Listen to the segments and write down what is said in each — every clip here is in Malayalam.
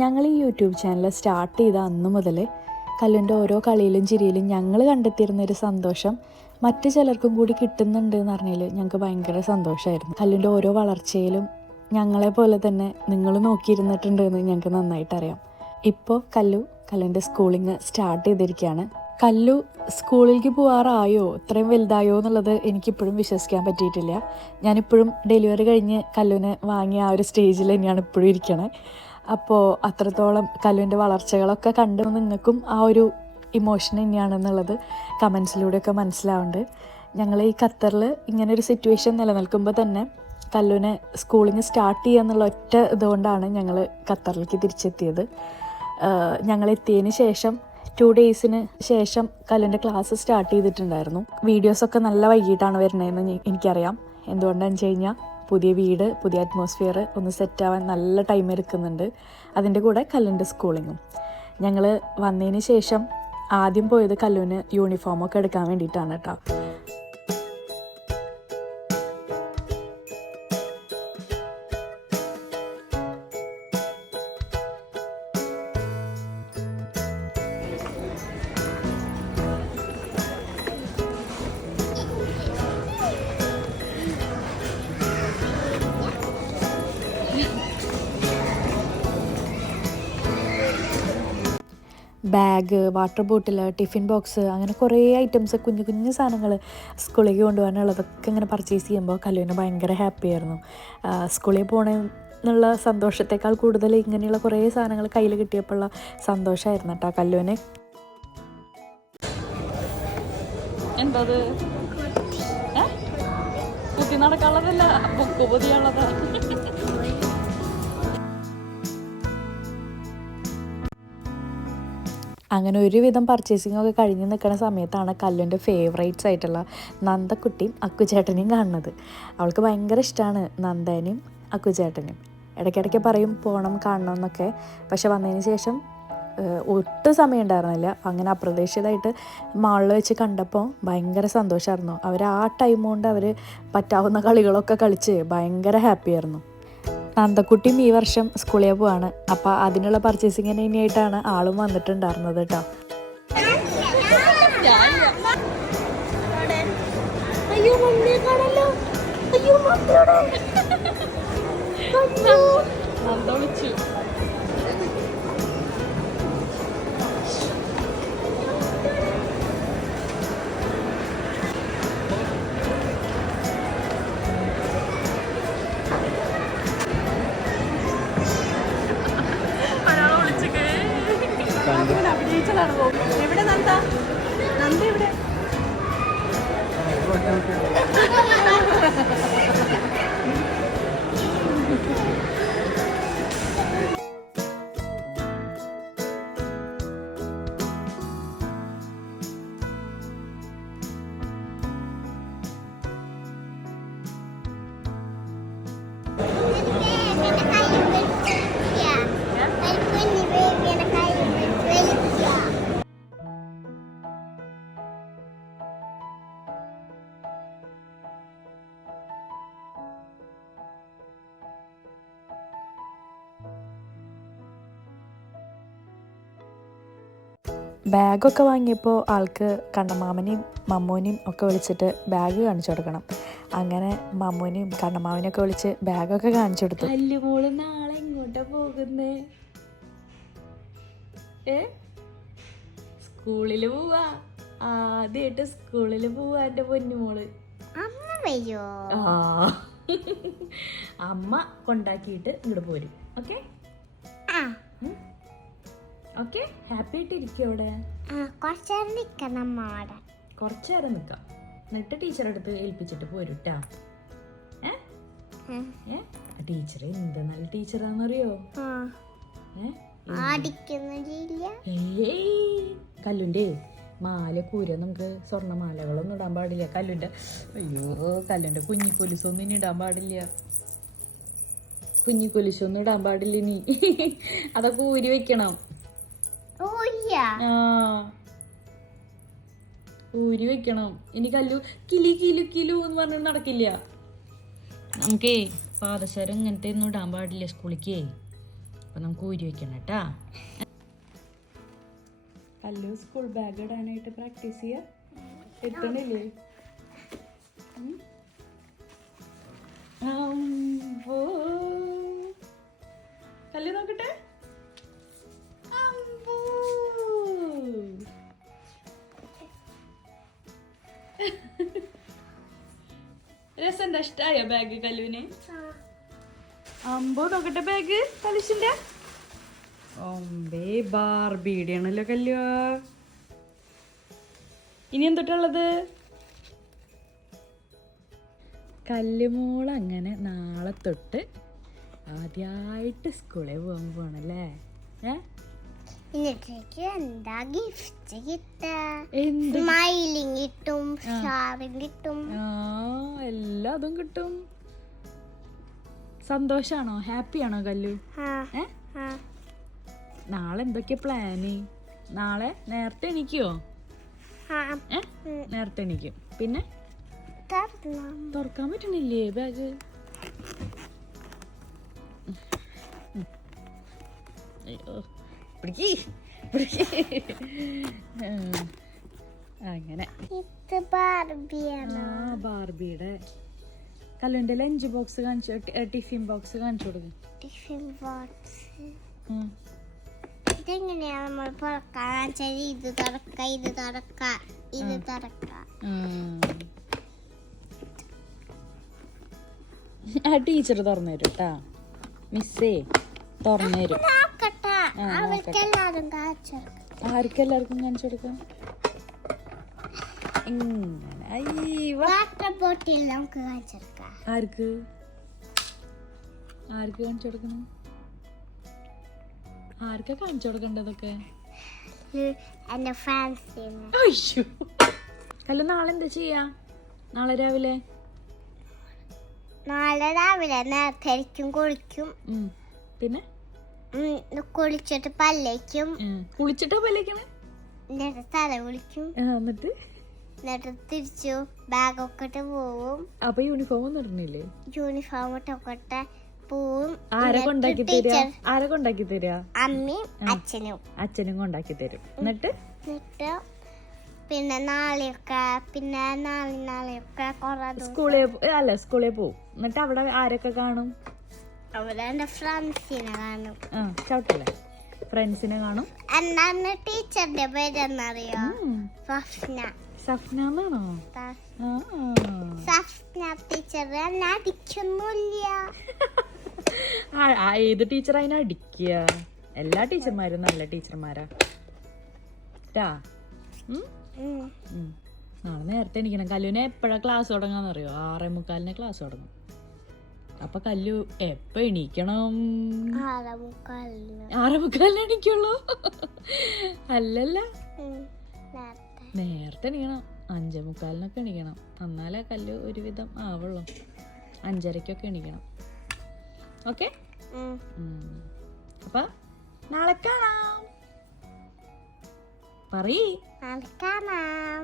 ഞങ്ങൾ ഈ യൂട്യൂബ് ചാനൽ സ്റ്റാർട്ട് ചെയ്ത അന്ന് മുതൽ കല്ലുൻ്റെ ഓരോ കളിയിലും ചിരിയിലും ഞങ്ങൾ കണ്ടെത്തിയിരുന്നൊരു സന്തോഷം മറ്റു ചിലർക്കും കൂടി കിട്ടുന്നുണ്ട് എന്ന് പറഞ്ഞാൽ ഞങ്ങൾക്ക് ഭയങ്കര സന്തോഷമായിരുന്നു. കല്ലുൻ്റെ ഓരോ വളർച്ചയിലും ഞങ്ങളെപ്പോലെ തന്നെ നിങ്ങൾ നോക്കിയിരുന്നിട്ടുണ്ട് എന്ന് ഞങ്ങൾക്ക് നന്നായിട്ടറിയാം. ഇപ്പോൾ കല്ലുൻ്റെ സ്കൂളിങ് സ്റ്റാർട്ട് ചെയ്തിരിക്കുകയാണ്. കല്ലു സ്കൂളിലേക്ക് പോകാറായോ, ഇത്രയും വലുതായോ എന്നുള്ളത് എനിക്കിപ്പോഴും വിശ്വസിക്കാൻ പറ്റിയിട്ടില്ല. ഞാനിപ്പോഴും ഡെലിവറി കഴിഞ്ഞ് കല്ലുവിനെ വാങ്ങിയ ആ ഒരു സ്റ്റേജിൽ തന്നെയാണ് ഇപ്പോഴും ഇരിക്കണത്. അപ്പോൾ അത്രത്തോളം കല്ലുവിൻ്റെ വളർച്ചകളൊക്കെ കണ്ട് നിങ്ങൾക്കും ആ ഒരു ഇമോഷൻ തന്നെയാണെന്നുള്ളത് കമൻസിലൂടെയൊക്കെ മനസ്സിലാവുന്നുണ്ട്. ഞങ്ങൾ ഈ ഖത്തറിൽ ഇങ്ങനൊരു സിറ്റുവേഷൻ നിലനിൽക്കുമ്പോൾ തന്നെ കല്ലുവിനെ സ്കൂളിങ് സ്റ്റാർട്ട് ചെയ്യുക എന്നുള്ള ഒറ്റ ഇതുകൊണ്ടാണ് ഞങ്ങൾ ഖത്തറിലേക്ക് തിരിച്ചെത്തിയത്. ഞങ്ങളെത്തിയതിന് ശേഷം 2 ഡേയ്സിന് ശേഷം കല്ലുൻ്റെ ക്ലാസ് സ്റ്റാർട്ട് ചെയ്തിട്ടുണ്ടായിരുന്നു. വീഡിയോസൊക്കെ നല്ല വൈകിട്ടാണ് വരുന്നതെന്ന് എനിക്കറിയാം. എന്തുകൊണ്ടാണെന്ന് വെച്ച് കഴിഞ്ഞാൽ പുതിയ വീട്, പുതിയ അറ്റ്മോസ്ഫിയർ ഒന്ന് സെറ്റാവാൻ നല്ല ടൈം എടുക്കുന്നുണ്ട്. അതിൻ്റെ കൂടെ കല്ലുൻ്റെ സ്കൂളിങ്ങും. ഞങ്ങൾ വന്നതിന് ശേഷം ആദ്യം പോയത് കല്ലുവിന് യൂണിഫോമൊക്കെ എടുക്കാൻ വേണ്ടിയിട്ടാണ് കേട്ടോ. Bag, water bottle, tiffin box, അങ്ങനെ കുറേ ഐറ്റംസ്, കുഞ്ഞു കുഞ്ഞു സാധനങ്ങൾ സ്കൂളിലേക്ക് കൊണ്ടുപോകാനുള്ളതൊക്കെ ഇങ്ങനെ പർച്ചേസ് ചെയ്യുമ്പോൾ കല്ലുവിന് ഭയങ്കര ഹാപ്പി ആയിരുന്നു. സ്കൂളിൽ പോകണമെന്നുള്ള സന്തോഷത്തേക്കാൾ കൂടുതൽ ഇങ്ങനെയുള്ള കുറേ സാധനങ്ങൾ കയ്യിൽ കിട്ടിയപ്പോഴുള്ള സന്തോഷമായിരുന്നു കേട്ടോ കല്ലുവിന്. എന്തത് കുത്തി നടക്കാനുള്ളതല്ല, ബുക്ക് പൊതിയുള്ളതാണ്. അങ്ങനെ ഒരുവിധം പർച്ചേസിങ്ങൊക്കെ കഴിഞ്ഞ് നിൽക്കുന്ന സമയത്താണ് കല്ലുൻ്റെ ഫേവറേറ്റ്സ് ആയിട്ടുള്ള നന്ദക്കുട്ടിയും അക്കുചേട്ടനെയും കാണുന്നത്. അവൾക്ക് ഭയങ്കര ഇഷ്ടമാണ് നന്ദേനെയും അക്കുചേട്ടനെയും. ഇടയ്ക്കിടയ്ക്ക് പറയും പോകണം കാണണം എന്നൊക്കെ. പക്ഷെ വന്നതിന് ശേഷം ഒട്ടും സമയം ഉണ്ടായിരുന്നില്ല. അങ്ങനെ അപ്രതീക്ഷിതമായിട്ട് മാളിൽ വെച്ച് കണ്ടപ്പോൾ ഭയങ്കര സന്തോഷമായിരുന്നു. അവർ ആ ടൈം കൊണ്ട് അവർ പറ്റാവുന്ന കളികളൊക്കെ കളിച്ച് ഭയങ്കര ഹാപ്പിയായിരുന്നു. നന്ദക്കുട്ടിയും ഈ വർഷം സ്കൂളിൽ പോവാണ്. അപ്പോൾ അതിനുള്ള പർച്ചേസിങ്ങിന് ഇനിയായിട്ടാണ് ആളും വന്നിട്ടുണ്ടായിരുന്നത് കേട്ടോ. എവിടെ നന്ദ? നന്ദ എവിടെ? ബാഗൊക്കെ വാങ്ങിയപ്പോൾ ആൾക്ക് കണ്ണമാമനെയും മമ്മൂനെയും ഒക്കെ വിളിച്ചിട്ട് ബാഗ് കാണിച്ചു കൊടുക്കണം. അങ്ങനെ മമ്മൂനെയും കണ്ണമാമനെയും ഒക്കെ വിളിച്ച് ബാഗൊക്കെ കാണിച്ചു കൊടുത്തു. കല്ലുമോള് നാളെ എങ്ങോട്ടാ പോകുന്നേ? സ്കൂളിൽ പോവാ. ആദ്യമായിട്ട് സ്കൂളിൽ പോവാ എൻ്റെ പൊന്നുമോള്. അമ്മ കൊണ്ടാക്കിയിട്ട് ഇങ്ങോട്ട് പോരും. ഓക്കെ ഓക്കെ, ഹാപ്പി ആയിട്ട് ഇരിക്കും അവിടെ. കുറച്ചു നേരം നിൽക്കാം, എന്നിട്ട് ടീച്ചറെ അടുത്ത് ഏൽപ്പിച്ചിട്ട് പോരുട്ടാ. ടീച്ചർ എന്ത് നല്ല ടീച്ചറാന്നറിയോ? കല്ലുന്റെ മാല കൂര നമുക്ക് സ്വർണ്ണമാലകളൊന്നും ഇടാൻ പാടില്ല. കല്ലുന്റെ കുഞ്ഞിക്കൊലുസൊന്നും ഇനി ഇടാൻ പാടില്ല. കുഞ്ഞിക്കൊലുസൊന്നും ഇടാൻ പാടില്ല ഇനി. അതൊക്കെ ഊരി വെക്കണം. ഊരി വെക്കണം. ഇനി കല്ലു കിലു കിലു കിലു എന്ന് പറഞ്ഞ് നടക്കില്ല. നമുക്കേ പാദസരം ഇങ്ങനത്തെ ഒന്നും ഇടാൻ പാടില്ല സ്കൂളിലേക്ക്. അപ്പം നമുക്ക് ഊരി വയ്ക്കണം കേട്ടാ. കല്ലു സ്കൂൾ ബാഗ് ഇടാനായിട്ട് പ്രാക്ടീസ് ചെയ്യാ. എത്തണില്ലേ? കല്ലു നോക്കട്ടെ. രസം ഇഷ്ടായോ ബാഗ് കല്ലുവിന്? അമ്പോ നോക്കട്ടെ ബാഗ് കലിഷിന്റെ. ഒമ്പേ ബാർബിയുടെ ആണല്ലോ കല്ലു. ഇനി എന്തൊട്ടുള്ളത്? കല്ലുമോൾ അങ്ങനെ നാളെ തൊട്ട് ആദ്യമായിട്ട് സ്കൂളിൽ പോകാൻ പോണല്ലേ? എന്താ ഗിഫ്റ്റ് സ്മൈലിങ് കിട്ടും, ഷാറിങ് കിട്ടും, എല്ലാതും കിട്ടും. സന്തോഷാണോ? ഹാപ്പിയാണോ കല്ലു? നാളെ എന്തൊക്കെയാ പ്ലാന്? നാളെ നേരത്തെ എണീക്കുവോ? നേരത്തെ എണീക്കും. പിന്നെ തുറക്കാൻ പറ്റണില്ലേ ബാഗ്? അയ്യോ അങ്ങനെ ബാർബിയുടെ. കല്ലുന്റെ ലഞ്ച് ബോക്സ് കാണിച്ചു, ടിഫിൻ ബോക്സ് കാണിച്ചു കൊടുക്കും. ടിഫിൻ ബോക്സ് ഇതെങ്ങനെയാ നമ്മൾ തുറക്കാൻ? ഇത് തുറക്ക, ഇത് തുറക്ക, ഇത് തുറക്ക. ആ ടീച്ചർ തുറന്നു തരും കേട്ടാ. മിസ്സേ തുറന്നു തരും. ആർക്കെല്ലാവർക്കും കാണിച്ചു കൊടുക്കാം. ആർക്ക് ആർക്ക് കാണിച്ചു കൊടുക്കണം? ആർക്കാ കാണിച്ചു കൊടുക്കേണ്ടതൊക്കെ? കല്ലു നാളെ എന്താ ചെയ്യാ? നാളെ രാവിലെ നേരത്തെ കുളിക്കും. പിന്നെ കുളിച്ചിട്ട് പല്ലേക്കും. കുളിച്ചിട്ടാ പല്ലേക്കണേ? എന്നിട്ട് തല കുളിക്കും. എന്നിട്ട് തിരിച്ചു ബാഗൊക്കെ ഇട്ട് പോവും. അപ്പൊ യൂണിഫോം ഒന്നും ഇടണില്ലേ? യൂണിഫോം ഇട്ടൊക്കെ പോവും. ആരെ കൊണ്ടാക്കി തരാ? അമ്മയും അച്ഛനും. അച്ഛനും കൊണ്ടാക്കി തരും. എന്നിട്ട് പിന്നെ നാളെയൊക്കെ സ്കൂളിൽ പോവും. എന്നിട്ട് അവിടെ ആരൊക്കെ കാണും? അവിടെ എന്റെ ഫ്രണ്ട്സിനെ കാണും. ചവിട്ടല്ലേ? ഫ്രണ്ട്സിനെ കാണും. എന്താണ് ടീച്ചറിന്റെ പേരെന്നറിയോ? സഫ്നാണോ? സഫ്ന ടീച്ചർ എന്നെ അടിക്കൊന്നുമില്ല. ഏത് ടീച്ചർ അതിനെ അടിക്കുക? എല്ലാ ടീച്ചർമാരും നല്ല ടീച്ചർമാരാ. നാളെ നേരത്തെ എണീക്കണം. കല്ലുവിനെ എപ്പോഴാ ക്ലാസ് തുടങ്ങാന്നറിയോ? 6:45 ക്ലാസ് തുടങ്ങും. അപ്പൊ കല്ലു എപ്പ എണീക്കണം? 6:45 എണീക്കുള്ളൂ? അല്ലല്ല, നേരത്തെ എണീക്കണം. 5:45 എണീക്കണം. എന്നാലേ കല്ലു ഒരുവിധം ആവുള്ളൂ. 5:30 എണീക്കണം. ഓക്കെ? അപ്പൊ നാളെ കാണാം. പറയ്. നാളെ കാണാം.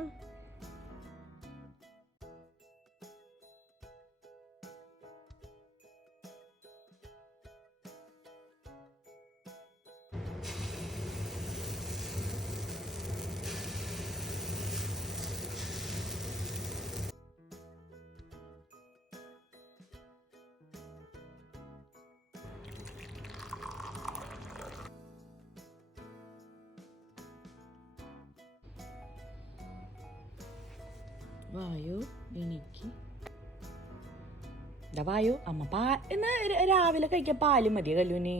വായോ എനിക്ക് വായോ അമ്മ ഇന്ന് രാവിലെ കഴിക്കാൻ പാല് മതിയോ കല്ലുവിന്?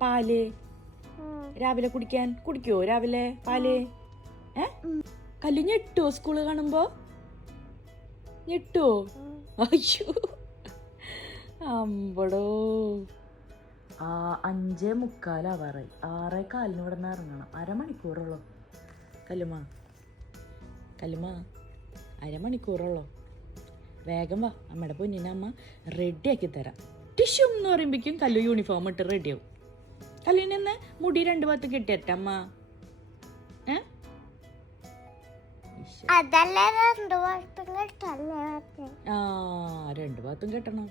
പാല് രാവിലെ കുടിക്കുവോ രാവിലെ പാല്? കല്ലു ഞെട്ടുവോ സ്കൂള് കാണുമ്പോ? ഞെട്ടുവോ? അയ്യോ അമ്പടോ. 5:45 ആവാറായി. 6:15 ഇവിടെ നിന്ന് ഇറങ്ങണം. അരമണിക്കൂറുള്ളൂ. കല്ലുമ്മ അരമണിക്കൂറുള്ളൂ. വേഗം വാ, അമ്മയുടെ പൊന്നിനെ അമ്മ റെഡിയാക്കി തരാം. ടിഷ്യൂ എന്ന് പറയുമ്പോഴേക്കും കല്ലു യൂണിഫോം ഇട്ട് റെഡിയാവും. കല്ലുവിനെന്ന് മുടി 2 ഭാഗത്ത് കെട്ടിയട്ടെ അമ്മ. 2 ഭാഗത്തും കെട്ടണം.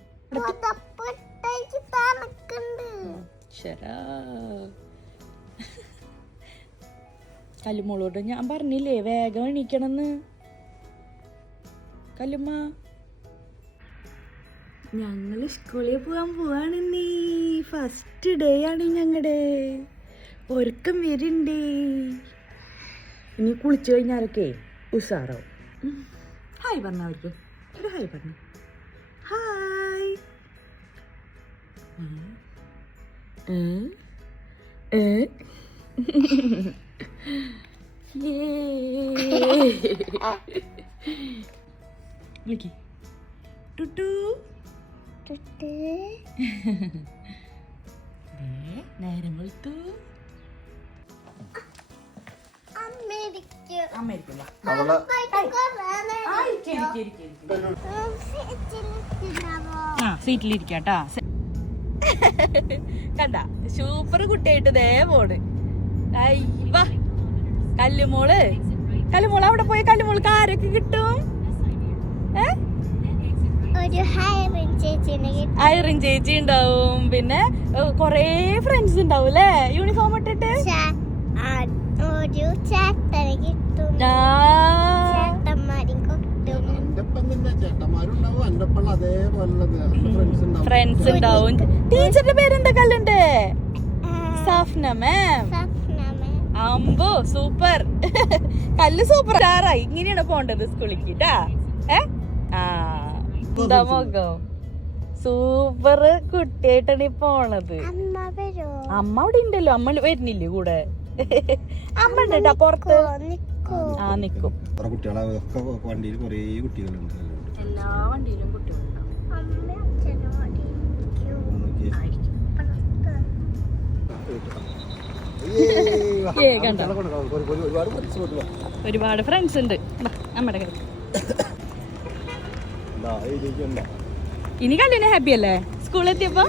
ശരാ കല്ലുമോളോട് ഞാൻ പറഞ്ഞില്ലേ വേഗം എണീക്കണമെന്ന്. കല്ലുമ്മ, ഞങ്ങൾ സ്കൂളിൽ പോകാൻ പോവാണ്. നീ ഫസ്റ്റ് ഡേ ആണ് ഞങ്ങളുടെ. ഒരുക്കം വരുന്നുണ്ട്. ഇനി കുളിച്ചു കഴിഞ്ഞാലൊക്കെ ഉഷാറാവും. ഹായ് പറഞ്ഞവർക്ക് ഒരു ഹായ് പറഞ്ഞു. ഹായ്. വിളിക്ക് ടുട്ടു. നേരം വെളുത്തു. സീറ്റിലിരിക്കാട്ടാ. കണ്ട സൂപ്പർ കുട്ടിയായിട്ട് ദേ പോണ്. അയ്യ കല്ലുമോള് അവിടെ പോയി കല്ലുമോൾക്ക് ആരൊക്കെ കിട്ടും? ഐറിൻ ചേച്ചി ഉണ്ടാവും. പിന്നെ കൊറേ ഫ്രണ്ട്സ് ഉണ്ടാവും അല്ലേ യൂണിഫോം ഇട്ടിട്ട്. ഫ്രണ്ട്സ് ഉണ്ടാവും. ടീച്ചറിന്റെ പേരെന്താ കല്ലുണ്ട്? സഫ്ന മാം. അമ്പോ സൂപ്പർ. കല്ല് സൂപ്പർ. ആറായി ഇങ്ങനെയാണ് പോണ്ടത് സ്കൂളിലേക്ക് ട്ടാ. എന്താ മോകം സൂപ്പർ കുട്ടിയായിട്ടാണ് ഈ പോണത്. അമ്മ അവിടെ ഉണ്ടല്ലോ. അമ്മ വരുന്നില്ലേ കൂടെ? അമ്മ ഉണ്ട് കേട്ടാ പുറത്ത്. നിക്കും. എല്ലാ വണ്ടിയിലും കുട്ടികളുണ്ടാവും. ഒരുപാട് ഫ്രണ്ട്സ് ഉണ്ട് നമ്മുടെ കയ്യിൽ. ഇനി കല്ലിനെ ഹാപ്പി അല്ലേ സ്കൂളിൽ എത്തിയപ്പോ?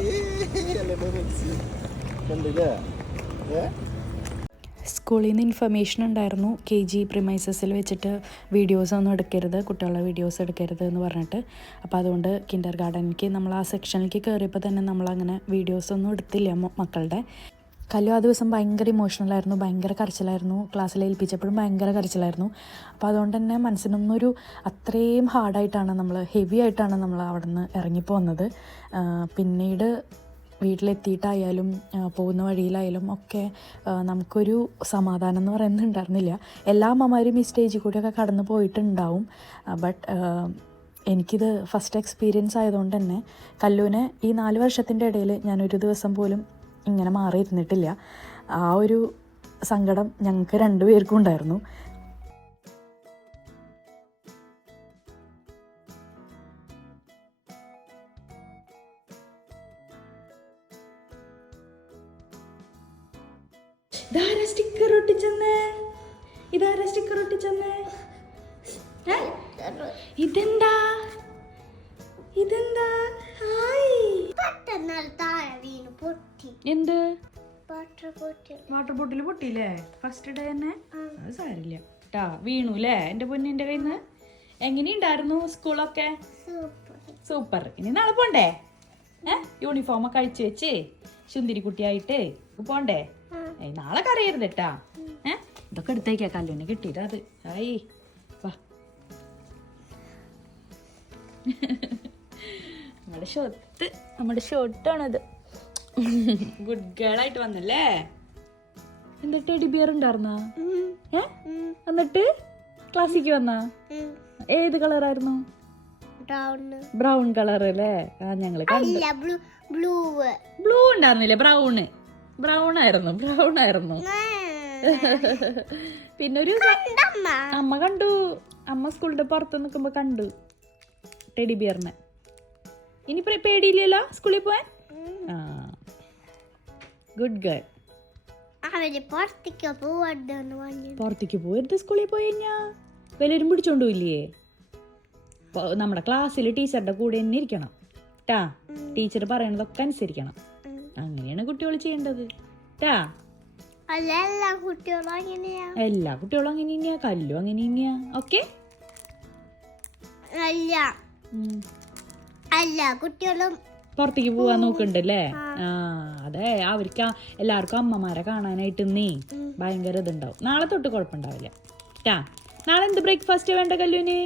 സ്കൂളിൽ നിന്ന് ഇൻഫർമേഷൻ ഉണ്ടായിരുന്നു KG പ്രിമൈസസിൽ വെച്ചിട്ട് വീഡിയോസ് ഒന്നും എടുക്കരുത്, കുട്ടികളുടെ വീഡിയോസ് എടുക്കരുത് എന്ന് പറഞ്ഞിട്ട്. അപ്പോൾ അതുകൊണ്ട് കിൻഡർ ഗാർഡനിലേക്ക് നമ്മൾ ആ സെക്ഷനിലേക്ക് കയറിയപ്പോൾ തന്നെ നമ്മളങ്ങനെ വീഡിയോസൊന്നും എടുത്തില്ല മക്കളുടെ. കല്ലു ആ ദിവസം ഭയങ്കര ഇമോഷണലായിരുന്നു, ഭയങ്കര കരച്ചിലായിരുന്നു. ക്ലാസ്സിൽ ഏൽപ്പിച്ചപ്പോഴും ഭയങ്കര കരച്ചിലായിരുന്നു. അപ്പോൾ അതുകൊണ്ട് തന്നെ മനസ്സിനൊന്നൊരു അത്രയും ഹാർഡായിട്ടാണ് ഹെവി ആയിട്ടാണ് നമ്മൾ അവിടെ നിന്ന് ഇറങ്ങിപ്പോകുന്നത്. പിന്നീട് വീട്ടിലെത്തിയിട്ടായാലും പോകുന്ന വഴിയിലായാലും ഒക്കെ നമുക്കൊരു സമാധാനം എന്ന് പറയുന്നത് ഉണ്ടായിരുന്നില്ല. എല്ലാ അമ്മമാരും ഈ സ്റ്റേജിൽ കൂടിയൊക്കെ കടന്നു പോയിട്ടുണ്ടാവും. ബട്ട് എനിക്കിത് ഫസ്റ്റ് എക്സ്പീരിയൻസ് ആയതുകൊണ്ട് തന്നെ കല്ലുവിനെ ഈ 4 വർഷത്തിൻ്റെ ഇടയിൽ ഞാനൊരു ദിവസം പോലും ഇങ്ങനെ മാറിയിരുന്നിട്ടില്ല. ആ ഒരു സങ്കടം ഞങ്ങൾക്ക് 2 പേർക്കും ഉണ്ടായിരുന്നു. ഇതാരാ സ്റ്റിക്കർ ഒട്ടിച്ചെന്നേ? ഇതെന്താ? എന്ത് വാട്ടർ ബോട്ടിൽ പൊട്ടിയില്ലേ ഫസ്റ്റ് ഡേ തന്നെ? അത് സാരില്ല ട്ടാ. വീണു അല്ലേ എൻ്റെ പൊന്നിൻ്റെ കയ്യിൽ നിന്ന്? എങ്ങനെയുണ്ടായിരുന്നു സ്കൂളൊക്കെ? സൂപ്പർ. ഇനി നാളെ പോണ്ടേ? യൂണിഫോമൊക്കെ അഴിച്ചു വെച്ച് സുന്ദരി കുട്ടിയായിട്ട് പോണ്ടേ? നാളെ കറിയരുത് കേട്ടാ. ഇതൊക്കെ എടുത്തേക്കാ കല്ലുവിനെ കിട്ടിയിട്ട്. അത് ആയി വാ. നമ്മുടെ ഷോട്ടാണത്. ഗുഡ് ഗേൾ ആയിട്ട് വന്നല്ലേ? എന്താ ടെഡി ബിയർ ഉണ്ടായിരുന്നാ? എന്നിട്ട് ക്ലാസ്സിക്ക് വന്നാ? ഏത് കളറായിരുന്നു? ബ്രൗൺ കളർ അല്ലേ? ഞങ്ങള് ബ്ലൂ ഉണ്ടായിരുന്നില്ലേ? ബ്രൗൺ ആയിരുന്നു. പിന്നെ ഒരു അമ്മ കണ്ടു. അമ്മ സ്കൂളിന്റെ പുറത്ത് നിൽക്കുമ്പോ കണ്ടു ടെഡി ബിയറിനെ. ഇനി പേടിയില്ലല്ലോ സ്കൂളിൽ പോവാൻ? Good girl. പുറത്തേക്ക് പോയിട്ട് സ്കൂളിൽ പോയി കഴിഞ്ഞാ വല്ലവരും പിടിച്ചോണ്ട് പോയില്ലേ? നമ്മുടെ ക്ലാസ്സിൽ ടീച്ചറുടെ കൂടെ തന്നെ ഇരിക്കണം ട്ടാ. ടീച്ചർ പറയണതൊക്കെ അനുസരിക്കണം. അങ്ങനെയാണ് കുട്ടികൾ ചെയ്യേണ്ടത് ട്ടാ. എല്ലാ കുട്ടികളും അങ്ങനെയാ. കല്ലു അങ്ങനെ തന്നെയാ. ഓക്കെ. എല്ലാ കുട്ടികളും പുറത്തേക്ക് പോവാൻ നോക്കണ്ടല്ലേ? ആ അതെ, അവർക്ക് എല്ലാവർക്കും അമ്മമാരെ കാണാനായിട്ട് നീ ഭയങ്കര ഇതുണ്ടാവും. നാളെ തൊട്ട് കുഴപ്പമുണ്ടാവില്ല ട്ടാ. നാളെ എന്ത് ബ്രേക്ക്ഫാസ്റ്റ് വേണ്ട കല്ലുവിന്?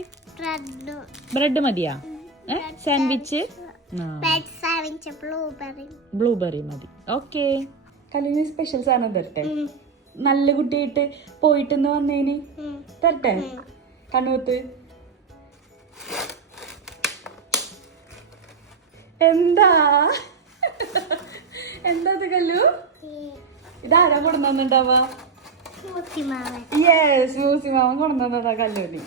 ബ്രെഡ് മതിയാ? സാൻഡ്വിച്ച്? ബ്ലൂബെറി മതി. ഓക്കെ, കല്ലുവിന് സ്പെഷ്യൽ സാധനം തരട്ടെ? നല്ല കുട്ടിയായിട്ട് പോയിട്ടെന്ന് വന്നേന് തരട്ടെ? കണ്ണൂത്ത് എന്താ എന്താ കല്ലു? ഇതാരാ കൊണ്ടുവന്നിണ്ടാവാ? യെസ്, മൂസി മാമൻ കൊണ്ടുവന്നതാ കല്ലുവിന്.